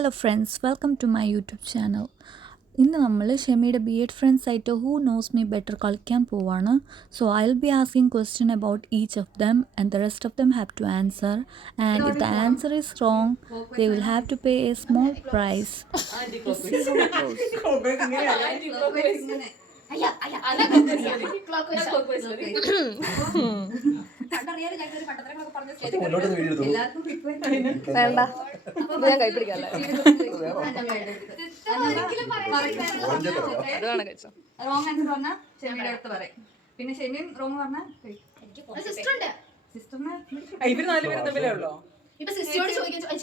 Hello friends, welcome to my YouTube channel. ഇന്ന് നമ്മൾ ഷെമിയുടെ BEd ഫ്രണ്ട്സ് ആയിട്ട് ഹൂ നോസ് മീ ബെറ്റർ കളിക്കാൻ പോവാണ്. So I will be asking question about each of them and the rest of them have to answer. And if the answer is wrong they will have to pay a small price. Let's see how it goes. ഞാൻ കൈപ്പിടിക്കല്ലേ wrong answer പറഞ്ഞാൽ ഷെമിയുടെ അടുത്ത് പറയും. പിന്നെ ഷെമിയും wrong പറഞ്ഞാൽ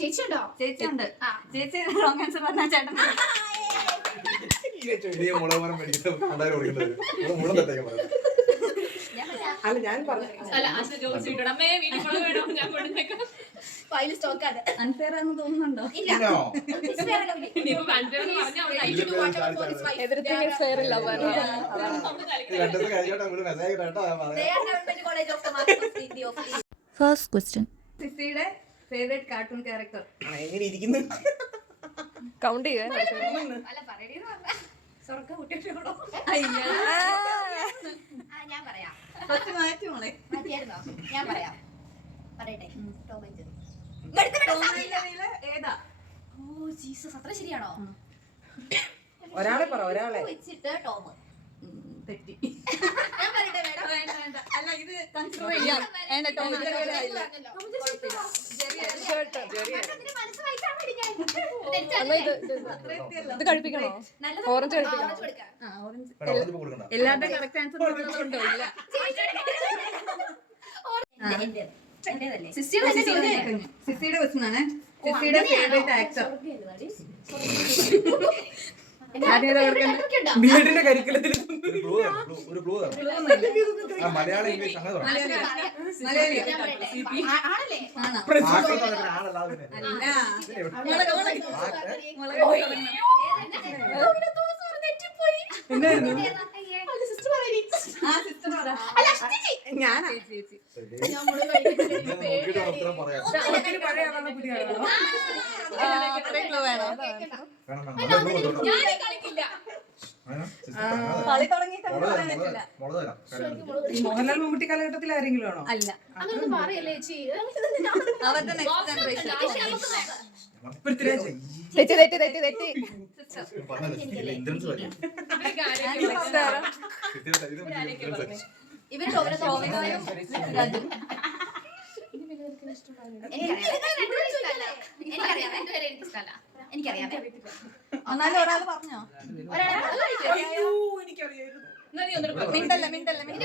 ചേച്ചിയുണ്ട്. ചേച്ചി wrong answer പറഞ്ഞാൽ ചേട്ടൻ അൺഫെയർ ആണെന്ന് തോന്നുന്നുണ്ടോ? First question. സിസിയുടെ ഫേവറേറ്റ് കാർട്ടൂൺ ക്യാരക്ടർ കൗണ്ട് ചെയ്യാൻ ഞാൻ പറയാം ഞാൻ പറയാം പറയട്ടെ ഏതാ? ഓ ജീസസ് അത്ര ശരിയാണോ? ഒരാളെ വെച്ചിട്ട് ടോം തെറ്റി. ഞാൻ പറയട്ടെ മേഡം? വേണ്ട. അല്ല ഇത് കൺസിഡർ ചെയ്യാം. വേണ്ട ടോം ഇത് കഴിപ്പിക്കണോ? ഓറഞ്ച് കഴിപ്പിക്കണോ? എല്ലാവരുടെ കറക്റ്റ് ആൻസർ ഉണ്ടോ? ഇല്ല. സിസിയുടെ ക്വസ്റ്റ്യൻ ആണ്. സിസിയുടെ ഫേവറേറ്റ് ആക്ടർ ബിഎഡിന്റെ കരിക്കുലത്തിൽ മലയാളം ഇംഗ്ലീഷ് ഞാനാ മോഹൻലാൽ മമ്മൂട്ടി കാലഘട്ടത്തിൽ ആരെങ്കിലും ആണോ? അല്ല. അവരുടെ എനിക്കറിയാം. എന്നാലും ഒരാൾ പറഞ്ഞോ?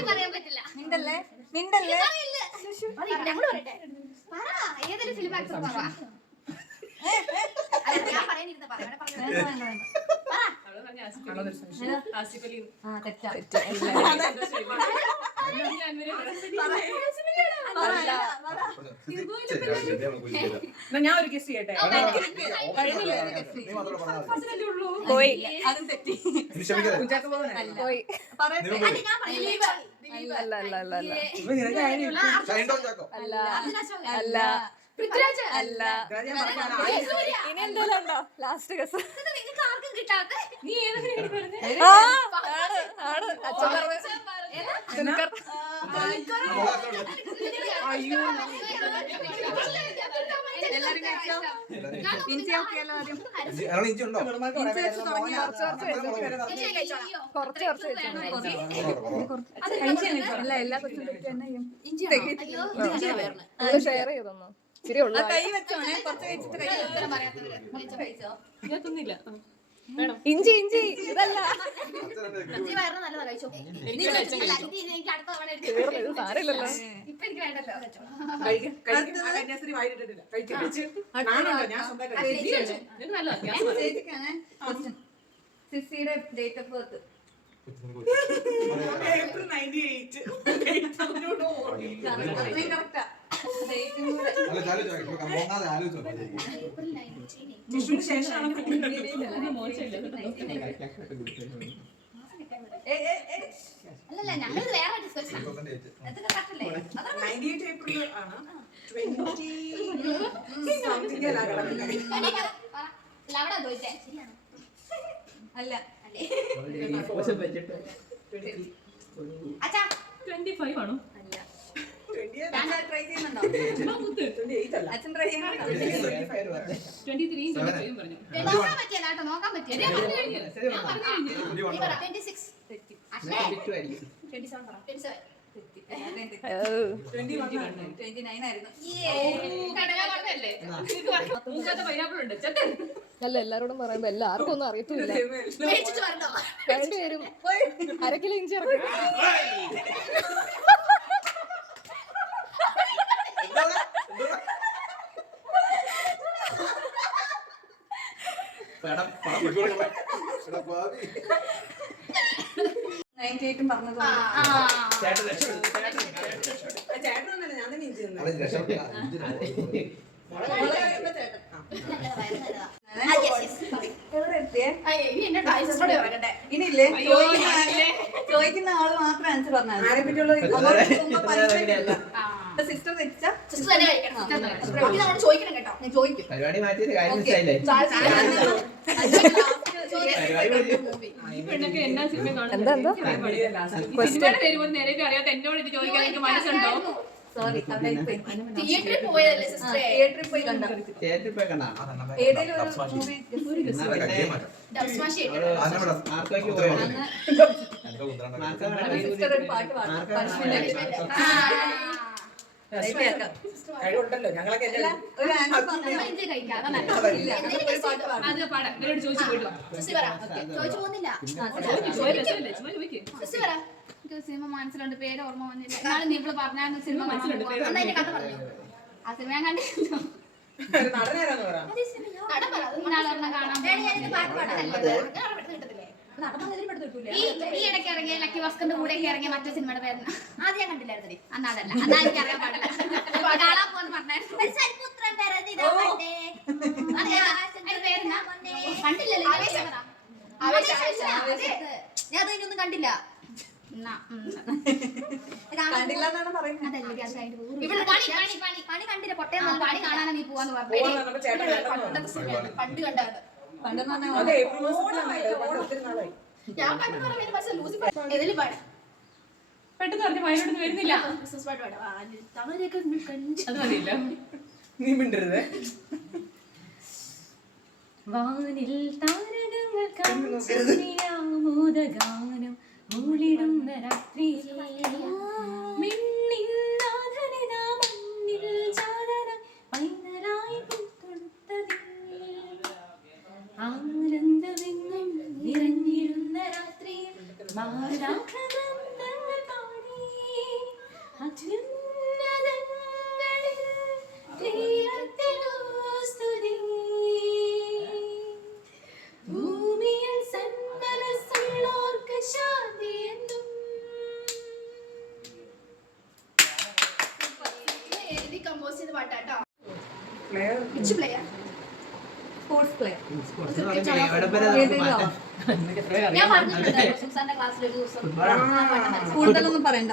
പറയാൻ പറ്റില്ല. മിണ്ടല്ലേ ഞങ്ങള് പറയട്ടെ. ഏതൊരു ഫിലിം ആക്ടർ പറ. ഞാൻ പറയാനിരുന്ന ഞാൻ ഒരു ഗസ് ചെയ്യട്ടെ. അതും തെറ്റി. കുഞ്ചാക്കോ ബോബൻ അല്ല പൃഥ്വിരാജ് അല്ല. ഇനി എന്തെല്ലാം ഉണ്ടോ? Last guess. നിങ്ങൾക്ക് ആർക്കും കിട്ടാത്ത നീ അച്ഛൻ പറഞ്ഞു ദിനകർ. എല്ലാരും കഴിച്ചോ? ഇഞ്ചി നോക്കിയാലോ ആദ്യം? അല്ല എല്ലാ കൊച്ചും തെറ്റി തന്നെ ചെയ്യും. ഷെയർ ചെയ്തൊന്നു ശരിയുള്ളൂ. കൈ വെച്ചോണേ. കുറച്ച് കഴിച്ചിട്ട് കൈ വെച്ചോ. ഇഞ്ചി ഇതല്ല നല്ലതാ കഴിച്ചോ. എനിക്ക് അടുത്ത തവണ ഇത് സാരമില്ലല്ലോ. ഇപ്പൊ എനിക്ക് വേണ്ടല്ലോ. സിസിയുടെ ഡേറ്റ് ഓഫ് ബർത്ത് April 98. കറക്റ്റാ. അല്ലല്ല ഞങ്ങൾ വേറെ ഡിസ്കഷൻ എവിടാ തോറ്റേ ശരിയാണോ അല്ല അല്ലേ അച്ഛാ 25 ആണോ? അല്ല ട്രൈ ചെയ്യുന്നുണ്ടോ? അച്ഛൻ ട്രൈ ചെയ്യുന്നുണ്ടോ? 23 25 പറഞ്ഞു. നോക്കാൻ പറ്റിയല്ല കേട്ടോ നോക്കാൻ പറ്റിയ 26 അച്ഛേ 27 പറ 27 29 ആയിരുന്നു. പൈനാപ്പിൾ ഉണ്ട്. അല്ല എല്ലാരോടും പറയുമ്പോ എല്ലാവർക്കും ഒന്നും അറിയത്തില്ല. മേടിച്ചിട്ട് വരണോ രണ്ടുപേരും അരക്കിലോ ഇഞ്ചി ഇറക്കി. ചേട്ടൻ പറഞ്ഞത് എവിടെ എത്തിയേ? ഇനിയില്ലേ ചോദിക്കുന്ന ആള് മാത്രം ആൻസർ പറഞ്ഞാൽ സിസ്റ്റർ തെറ്റിച്ച ചോദിക്കണം കേട്ടോ ഞാൻ ചോദിക്കും. പരിപാടി മാറ്റിയത് കാര്യം മനസ്സിലായില്ലേ? പെണ്ണൊക്കെ എന്നാ സിനിമ എന്താ സിനിമയുടെ പേര് പോലും നേരെ അറിയാത്ത എന്നോട് ഇത് ചോദിക്കാൻ എനിക്ക് മനസ്സുണ്ടോ? സോറി അവിടെ തിയേറ്ററിൽ പോയതല്ലേ സിസ്റ്ററെ തിയേറ്ററിൽ പോയി കണ്ട തിയേറ്ററിൽ പോയി കണ്ടാ? ഏതെങ്കിലും ഒരു മൂവി ഡബ് സ്മാഷ് ആർക്കോയ്ക്ക് പോയോ? സിസ്റ്റർ ഒരു പാട്ട് പാടും കഴിവുണ്ടല്ലോ ഞങ്ങളൊക്കെ ഒരു ആൻസർ പറഞ്ഞു ഇഞ്ചി കഴിക്കാം ഇല്ല ഒരു പാട്ട് പാടും. അത് പാടാം. ഇവരോട് ചോദിച്ചു പോയിട്ടോ. സിസ്റ്റർ പറ ചോദിച്ചു പോകുന്നില്ല ചോദിക്കും. സിസ്റ്റർ പറ എനിക്ക് സിനിമ മനസ്സിലുണ്ട് പേര് ഓർമ്മ വന്നില്ല നാളെ നീ ഇവിടെ പറഞ്ഞായിരുന്നു സിനിമ മനസ്സിലുണ്ട് കഥ പറഞ്ഞു ആ സിനിമ ഞാൻ കണ്ടിരുന്നു നടനാരാന്ന് പറ. നടൻ പറ നാളെ ഒരെണ്ണം കാണാൻ ഈ ഇടയ്ക്ക് ഇറങ്ങിയ ലക്കി ഭാസ്കറിന്റെ കൂടെ ഒക്കെ ഇറങ്ങിയ മറ്റേ സിനിമയുടെ പേര് അത് ഞാൻ കണ്ടില്ലായിരുന്നു അന്ന് അതല്ല അന്നാ എനിക്ക് അറിയാൻ പാടില്ല കാണാൻ പോന്ന് പറഞ്ഞായിരുന്നു കണ്ടില്ലല്ലോ ഞാൻ അതിനൊന്നും കണ്ടില്ല കണ്ടില്ല എന്നാണ് പറയുന്നത്. ഇവിടെ പണി കണ്ടില്ല പൊട്ടയം പണി കാണാനാ നീ പോവാന്ന് പറഞ്ഞു പണ്ട് കണ്ടാണ് പണ്ടെന്ന് പറഞ്ഞാൽ അതെ ഏപ്രിൽ മാസത്തിലാണ് ഒത്തിരി നാളായി. ഞാൻ പണ്ട് പറഞ്ഞ ലൂസിഫർ ഏതെങ്കിലും പാടാം പെട്ടെന്ന് പറഞ്ഞ വയനാട് വരുന്നില്ല. ക്രിസ്മസ് പാട്ട് പാടാം തമിഴൊക്കെ കണ്ടു അത് മതിയില്ല. നീ മിണ്ടരുത്. വാനിൽ താരകങ്ങൾ കാമോദഗാനം മൂളിടുന്ന രാത്രിയിൽ മിന്നിൽ നാഥനിതാ മണ്ണിൽ ചാതനം പൈതലായി പൂത്തൊടുത്തതിൽ ആനന്ദമെങ്ങും നിറഞ്ഞിടുന്ന രാത്രിയിൽ മാലാഖഗന്ധങ്ങൾ പാടി അത്യുന്നതങ്ങളിൽ ദൈവത്തിനു സ്തുതി ഭൂമിയിൽ സന്മനസ്സുള്ളോർക്ക് ശാന്തി എന്നും എഴുതി കമ്പോസ് ചെയ്ത പാട്ടാട്ടോ player which player sports player ഞാൻ പറഞ്ഞിട്ടുണ്ട് സുസാന്റെ ക്ലാസ്സിൽ ഒരു ദിവസം കൂടുതലൊന്നും പറയണ്ട.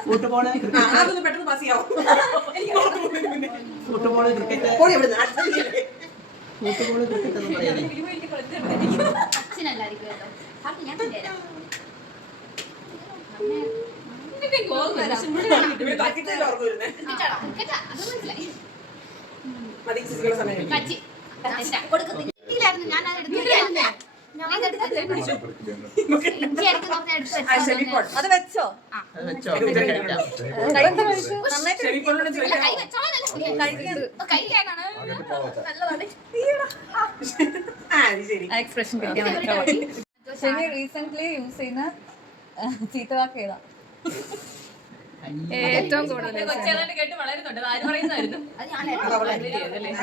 അതൊന്ന് പെട്ടെന്ന് പാസ് ചെയ്യാവോ? ഫുട്ബോള് ക്രിക്കറ്റ് പോടി ഇവിടുന്ന്. അടുത്ത ഫുട്ബോള് ക്രിക്കറ്റ് ഒന്നും പറയാതെ അച്ഛനല്ലായിരിക്കും കേട്ടോ അത് ഞാൻ തരാം ഇവിടെ തട്ടിട്ടല്ലേ ഓർമ്മ വരുന്നേ. കേട്ടാ അത് മനസ്സിലായി മതി സിസികളുടെ സമയം. കച്ചി കൊടുക്കുന്നില്ലായിരുന്നു ഞാൻ അത് എടുത്തില്ലായിരുന്നു ഇഞ്ചി എടുത്ത് കുറച്ച് എടുത്ത് ആ ഷെമിപ്പോൾ. അത് വെച്ചോ? അത് വെച്ചോ? നന്നായിട്ട് ഷെമിപ്പോളിനോട് ഇല്ല, ചോദിക്കാം. കൈ വെച്ചോളാം കഴിക്കാനാണ് നല്ലതാണ് ആ അത് ശരി. എക്സ്പ്രഷൻ ശരി റീസെന്റ് യൂസ് ചെയ്യുന്ന ചീത്തവാക്ക് ഏതാ? ഏറ്റവും കൂടുതൽ കൊച്ചേതാണ്ട് കേട്ട് വളരുന്നുണ്ട്. ആര് പറയുന്നായിരുന്നു? അത് ഞാൻ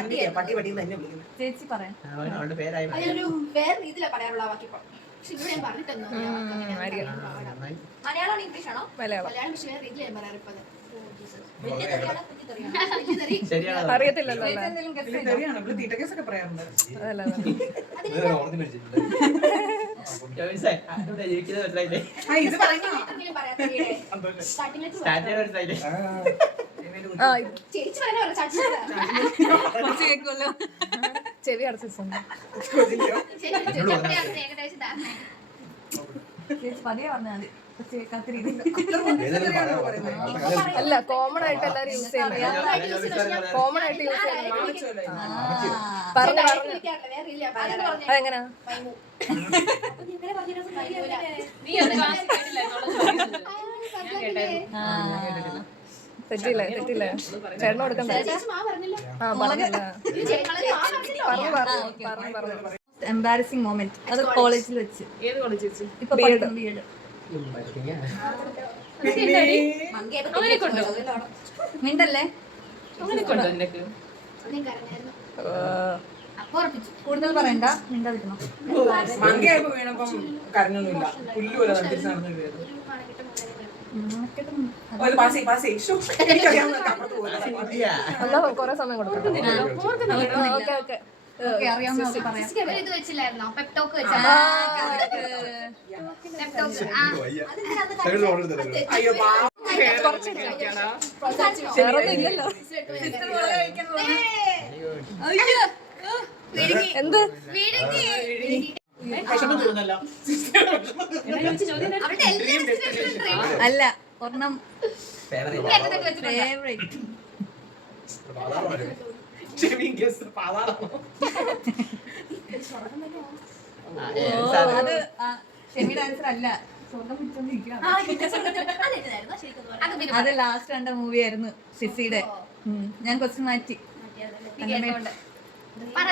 അണ്ടിയാ, പട്ടി പട്ടിന്ന് തന്നെ വിളിക്കുന്നത്. ചേച്ചി പറയാം. അവളുടെ പേരായി മാറി. അതിനൊരു വേറെ രീതിയിലാണ് പറയാറുള്ള വാക്കിപ്പോൾ പക്ഷെ ഇവിടെ ഞാൻ പറഞ്ഞിട്ടൊന്നും മലയാളമാണോ ഇംഗ്ലീഷ് ആണോ മലയാളം മലയാളം പക്ഷെ വേറെ രീതിയിലാണ് പറയാറ് ഇപ്പൊ വലിയ തെറിയാണോ കുഞ്ഞു തെറിയാണോ വലിയ തെറി ശരിയാണോ? അറിയത്തില്ലല്ലോ ചേച്ചി എന്തെങ്കിലും ഗസ് ഇതിൽ ചെയ്തോ? തെറിയാണ്. ഇവിടെ തീറ്റക്കേസൊക്കെ പറയാറുണ്ട്. അതല്ല ജോയിസേ, ഇവിടെ ജീവിക്കുന്നത് മനസ്സിലായില്ലേ? ആ ഇത് പറയുന്ന എന്തെങ്കിലും പറയാം തെറിയുടെ സ്റ്റാർട്ടിങ്ങിലേക്ക് സ്റ്റാർട്ടിങ് മനസ്സിലായില്ലേ? ആ ചേച്ചി പറയുന്ന ചാച്ചി കുറച്ച് കേൾക്കുമല്ലോ. ചെവി അടച്ചു ഏകദേശം ധാരണ. പതിയെ പറഞ്ഞാൽ മതി കേൾക്കാത്ത രീതിയിൽ. അല്ല കോമൺ ആയിട്ട് എല്ലാരും യൂസ് ചെയ്യുന്നത് കോമൺ ആയിട്ട് യൂസ് ചെയ്യുന്നത് പറഞ്ഞു അതെങ്ങനാ തെറ്റില്ലേ ചേട്ടന് കൊടുക്കണ്ട ആ പറഞ്ഞില്ല പറഞ്ഞു എംബാരസിംഗ് മൊമെന്റ് അത് കോളേജിൽ വെച്ച്. ഏത് കോളേജ് വെച്ച്? ഇപ്പൊ പഠിക്കുന്ന B.Ed. അങ്ങനെയൊക്കെ ഉണ്ടോ? മിണ്ടല്ലേ, അങ്ങനെയൊക്കെ ഉണ്ടോ നിനക്ക്? അപ്പൊ ഉറപ്പിച്ചു. കൂടുതൽ പറയണ്ട, മിണ്ടാതിരുന്നോ. മങ്കയായപ്പോ വീണപ്പം കരഞ്ഞൊന്നുമില്ല. പുല്ല് പോലെ തിരിച്ചു നടന്നു വീഴുന്നു. എന്നാ കൊറേ സമയം കൊടുക്കണം ഓക്കെ ഓക്കെ ഓക്കെ, അറിയാവുന്ന പറയാം. ഇത് വെച്ചില്ലായിരുന്നോ പെപ്റ്റോക്ക് വെച്ചാ അയ്യോ വേറൊന്നും ഇല്ലല്ലോ എന്ത് അല്ല, ഒരെണ്ണം ഫേവറേറ്റ് ഫേവറേറ്റ്. അത് ഷെമിയുടെ ആൻസർ അല്ല, സ്വന്തം പിടിച്ചോണ്ടിരിക്കുകയാണ്. അത് ലാസ്റ്റ് കണ്ട മൂവി ആയിരുന്നു സിസിയുടെ. ഞാൻ ക്വസ്റ്റ്യൻ മാറ്റി.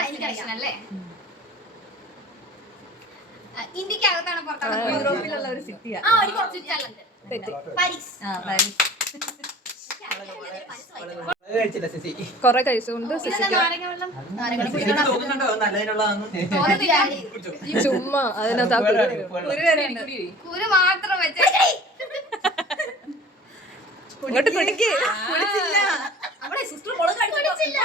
എനിക്കറിയാണല്ലേ ഇന്ത്യക്കകത്താണ് പുറത്താണ് യൂറോപ്പിലുള്ള ഒരു സിറ്റിയാ. ആ ഒരു കുറച്ച് ചലഞ്ച് പാരീസ് കഴിച്ചില്ല സിസി. കൊറേ കഴിച്ചുകൊണ്ട് നാരങ്ങ വെള്ളം നാരങ്ങ കുടിക്കണം തോന്നുന്നുണ്ടോ നല്ലതിനുള്ളതാന്ന്? ചുമ്മാ അതിനകത്ത് ആ കുരു വരും. കുരു മാത്രം വെച്ച ഇങ്ങോട്ട് കുടിക്ക് അവിടെ സിസ്റ്റർ മുളക് കുടിച്ചില്ല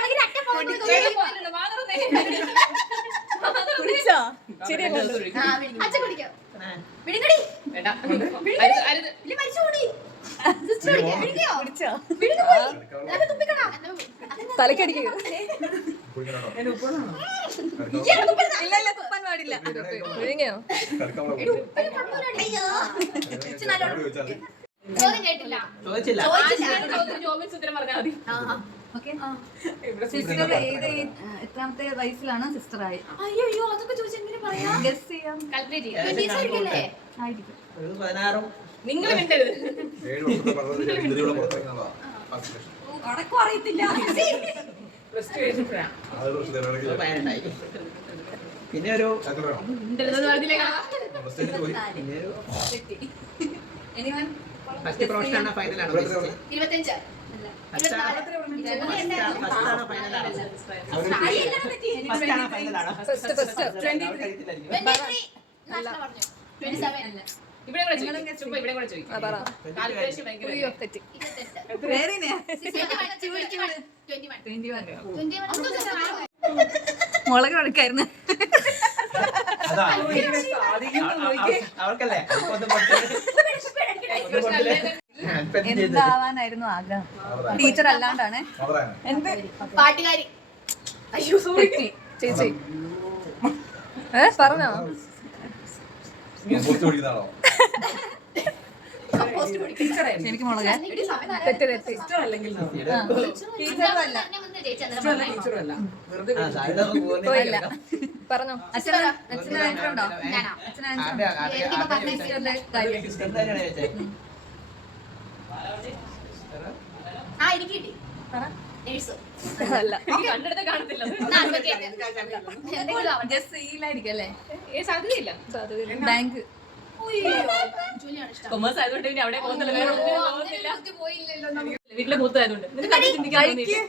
കുടിച്ചാ ശരി അച്ഛൻ കുടിക്കാം വിഴുങ്ങടി വേണ്ട. ഇല്ല മരിച്ചുകൂടി സിസ്റ്റർ വിഴുങ്ങിയോ കുടിച്ചാ വിഴുങ്ങുപോയി അത് തുപ്പിക്കണോ തലക്കടിക്കുക ഇല്ല, തുപ്പാൻ പാടില്ല. വിഴുങ്ങിയോ ചോദ്യം കേട്ടില്ല ചോദിച്ചില്ല. ജോബിൻസ് ഉത്തരം പറഞ്ഞാൽ മതി. ഓക്കെ, സിസ്റ്റർ എത്രാമത്തെ വയസ്സിലാണ് സിസ്റ്റർ ആയി? അയ്യോ അതൊക്കെ ചോദിച്ചെങ്ങനെ പറയാ ഗസ് ചെയ്യാം. കാൽക്കുലേറ്റ് ചെയ്യല്ലേ ആയിരിക്കും. ഒരു 16 നിങ്ങൾ മിണ്ടരുത്. 7 വർഷത്തെ പഠനത്തിന് ഇന്ത്യയിലുള്ള പുറത്തിറങ്ങുന്നതാ. കണക്കും അറിയത്തില്ല. പ്ലസ് ടു കഴിഞ്ഞപ്പോഴാണ് 6 വർഷത്തെ പതിനെട്ടായി. പിന്നെ ഒരു മിണ്ടരുതെന്ന് പറഞ്ഞില്ലേ? പിന്നെ ഒരു എനിവൻ ഫസ്റ്റ് പ്രൊഫഷനാണ് ഫൈനലാണ് 25 ഫസ്റ്റാണോ ഫൈനലാണോ? ഫസ്റ്റാണോ ഫൈനലാണോ? ഫസ്റ്റ് ഫസ്റ്റ് ഇവിടെ കൂടെ ചോദിക്കും. ചുമ്മാ ഇവിടെ കൂടെ ചോദിക്കും. ആ പറ കാൽക്കുലേഷൻ ഭയങ്കര അയ്യോ തെറ്റി വേറെയാ? 21 മുളക് കൊടുക്കായിരുന്നു. അതാ അവർക്കല്ലേ എന്താവാനായിരുന്നു ആഗ്രഹം? ടീച്ചർ അല്ലാണ്ടാണ്. എന്ത് പാട്ടുകാരി അയ്യോ സോറി. ചേച്ചി പറഞ്ഞോ പഠിക്കുന്നതാണോ? എനിക്ക് മുളക് തെറ്റി തെറ്റി ടീച്ചറും അല്ല. പോയില്ല. പറഞ്ഞോ അച്ഛന് ആൻസർ ഉണ്ടോ? അച്ഛന് ആ എനിക്ക് കിട്ടി നേഴ്സ് അല്ല കണ്ടെടുത്ത കാണത്തില്ല. എന്തെങ്കിലും ആവട്ടെ. ജസ്റ്റ് ചെയ്യില്ലായിരിക്കും അല്ലേ? സാധ്യതയില്ല. ബാങ്ക്. ജോലിയാണ് ഇഷ്ടം കൊമേഴ്സ് ആയതുകൊണ്ട് പിന്നെ അവിടെ പോകുന്നില്ല. വേറെ ഒന്നിനും പോകുന്നില്ല. പോയില്ലല്ലോ വീട്ടിലെ മൂത്തായതുകൊണ്ട് നിനക്ക് അത് ചിന്തിക്കാൻ തോന്നിയില്ലേ?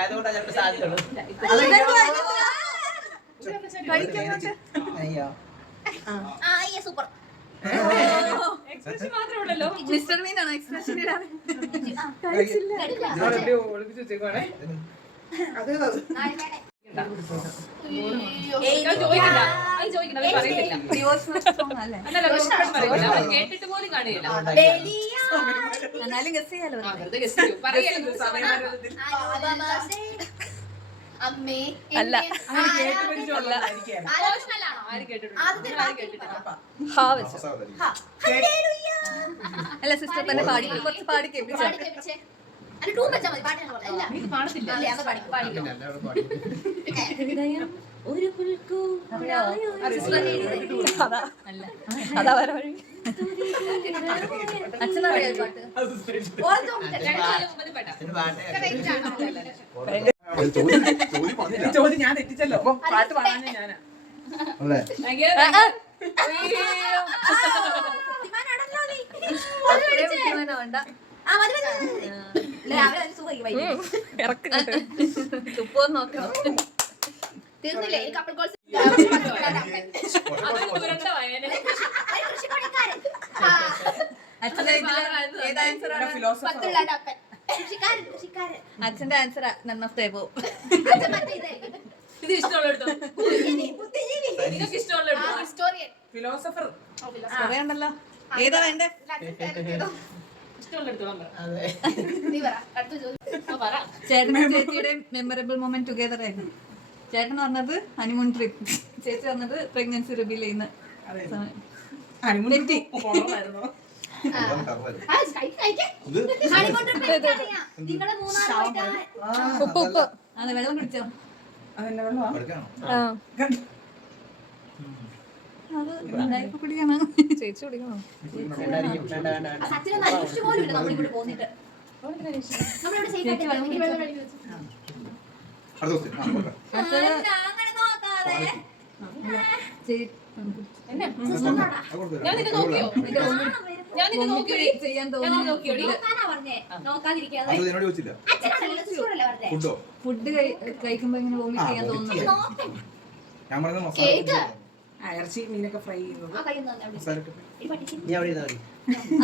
ആയതുകൊണ്ടാണ് ചിലപ്പോൾ സാധ്യതയുള്ളൂ. അയ്യോ സൂപ്പർ എക്സ്പ്രഷൻ മാത്രമേ ഉള്ളല്ലോ. മിസ്റ്റർ മീൻ ആണോ എക്സ്പ്രഷൻ ഇടാൻ? ഞാൻ ചോദിക്കില്ല. അത് ചോദിക്കില്ല. അവർ പറയത്തില്ല. ഡിവോഴ്സ് സോങ് അല്ലേ? അല്ലല്ല പ്രശ്നം പറയില്ല. അവർ കേട്ടിട്ട് പോലും കാണില്ല. എന്നാലും ഗസ് ചെയ്യാലോ. വെറുതെ guess ചെയ്യൂ. പറയരുത്. അമ്മേ അല്ല. കേട്ടുപരിചയമുള്ളതായിരിക്കും. ആലോചനലാണോ ആദ്യത്തെ വാക്കിൽ പറ. ഹാ വെച്ചു. അല്ല സിസ്റ്റർ തന്നെ പാടി കുറച്ച് പാടി കേൾപ്പിച്ചു. പാടി കേൾപ്പിച്ചേ. അല്ല ടൂൺ വെച്ചാൽ മതി പാട്ട് ഞങ്ങൾ പറയാം. ഇത് പാടത്തില്ല അല്ലേ അമ്മ പാടിക്കും പാടിക്കും. എല്ലാവരും പാടി ഒരു പുൽക്കൂ അതാ വര വഴി. അച്ഛനറിയാം പാട്ട്. ഓർത്തോ ഇതിന് പാട്ടേ ചോദ്യം പറഞ്ഞില്ല. ചോദ്യം ഞാൻ തെറ്റിച്ചല്ലോ. അപ്പൊ പാട്ട് പാടാൻ ഞാനാ. വേണ്ട ആ മതി മതി മതി. രാവിലെ ഒരു സുഖമായി വൈകിട്ട്. ഇറക്കുന്നുണ്ട്. തുപ്പോന്ന് നോക്കണം. തീർന്നില്ലേ ഈ കപ്പിൾ കോൾസ് കൃഷിപ്പണിക്കാരൻ. അച്ഛന്റെ ഏത് ആൻസർ ആണ്? ഫിലോസഫർ. പത്തുള്ളാന്റെ അപ്പൻ. കൃഷിക്കാരൻ കൃഷിക്കാരൻ. അച്ഛന്റെ answer none of the above. അച്ഛൻ മറ്റേ ഇതായിരിക്കും. ഇത് ഇഷ്ടമുള്ള എടുത്തോ ബുദ്ധിജീവി ബുദ്ധിജീവി. നിങ്ങൾക്ക് ഇഷ്ടമുള്ള എടുത്തോ ഹിസ്റ്റോറിയൻ. ഫിലോസഫർ. പറയാണ്ടല്ലോ ഏതാ വേണ്ടേ? ഇഷ്ടമുള്ള എടുത്തോളാം പറ അതെ നീ പറ അടുത്ത ചോദ്യം. പറ ചേട്ടനും ചേച്ചിയുടെയും മെമ്മറബിൾ മൊമെന്റ് ടുഗദർ ആയിരുന്നു. ചേട്ടൻ പറഞ്ഞത് ഹണിമൂൺ ട്രിപ്പ്, ചേച്ചി പറഞ്ഞത് പ്രഗ്നൻസി റിവീൽ ചെയ്യുന്ന സമയം. ഹണിമൂൺ തെറ്റി. പോണമായിരുന്നോ? ഇതാണ് കറവല്ലേ? ആ കഴിക്കാൻ ഇത് അറിയാം. നിങ്ങള് മൂന്നാർ പോയിട്ട് ഉപ്പ്. അതെ വെള്ളം കുടിച്ചോ? അതെന്നെ വെള്ളമാ? പഠിക്കാണോ? ആ അത് ഉണ്ടായിപ്പോ കുടിക്കണം. ചേച്ചി കുടിക്കണോ? വേണ്ടായിരിക്കും. വേണ്ട വേണ്ട വേണ്ട സച്ചിനെ അന്വേഷിച്ചു പോലും ഇല്ല നമ്മളിങ്ങോട്ട് പോന്നിട്ട്. നമ്മളിവിടെ safe ആയിട്ട് അടുത്ത question. ആ, നോക്കാം. അടുത്തത് അങ്ങനെ നോക്കാതെ അത് കൊടുത്തരാം. ഞാൻ നിന്നെ നോക്കിയോ ഞാൻ നിന്നെ നോക്കിയോടി ചെയ്യാൻ ഞാൻ തോന്നുന്നു. നിന്നെ നോക്കിയോടി നോക്കാനാ പറഞ്ഞേ നോക്കാതിരിക്കാതെ. അത് എന്നോട് ചോദിച്ചില്ല. അച്ഛനാണല്ലോ സിസ്റ്ററല്ലേ പറഞ്ഞേ. ഫുഡോ? ഫുഡ് കഴിക്കുമ്പോ ഇങ്ങനെ വോമിറ്റ് ചെയ്യാൻ തോന്നുന്നു. നോക്കണ്ട. ഞാൻ പറഞ്ഞ മസാല കേക്ക്. ആ, ഇറച്ചി മീനൊക്കെ ഫ്രൈ ചെയ്യുന്നത്. ആ കയ്യിൽ നിന്ന് അവിടെ മസാല ഇട്ടിട്ട്. ഈ പഠിച്ചു. നീ അവിടെ ഇരുന്നാ മതി.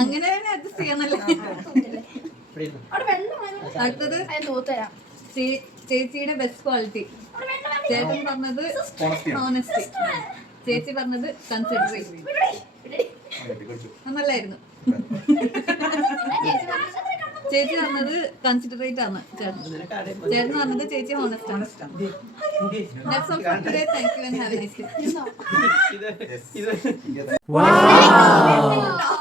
അങ്ങനെ തന്നെ അഡ്ജസ്റ്റ് ചെയ്യാന്നല്ലേ. ഇവിടെ ഇരുന്നു. അവിടെ വെള്ളം വേണം. അടുത്തത് അത് തൂത്തരാം. ചേച്ചിയുടെ ബെസ്റ്റ് ക്വാളിറ്റി. അവിടെ വെള്ളം വേണം. ചേട്ടൻ പറഞ്ഞത് Honesty ആണ്. ഓണസ്റ്റി, ചേച്ചി പറഞ്ഞത് കൺസിഡറേഷൻ. ഇവിടെ ഇവിടെ. കഴിച്ചു. നല്ലായിരുന്നു. ചേച്ചി പറഞ്ഞത് ചേച്ചി പറഞ്ഞത് കൺസിഡറേറ്റ് ആണ് ചേട്ടൻ. നിനക്ക് ആരെയും ചേട്ടൻ പറഞ്ഞത് ചേച്ചി ഹോണസ്റ്റ് ആണ്. That's all for today. Thank you and have a nice day. ഇത് ഇത് Yes. Oh,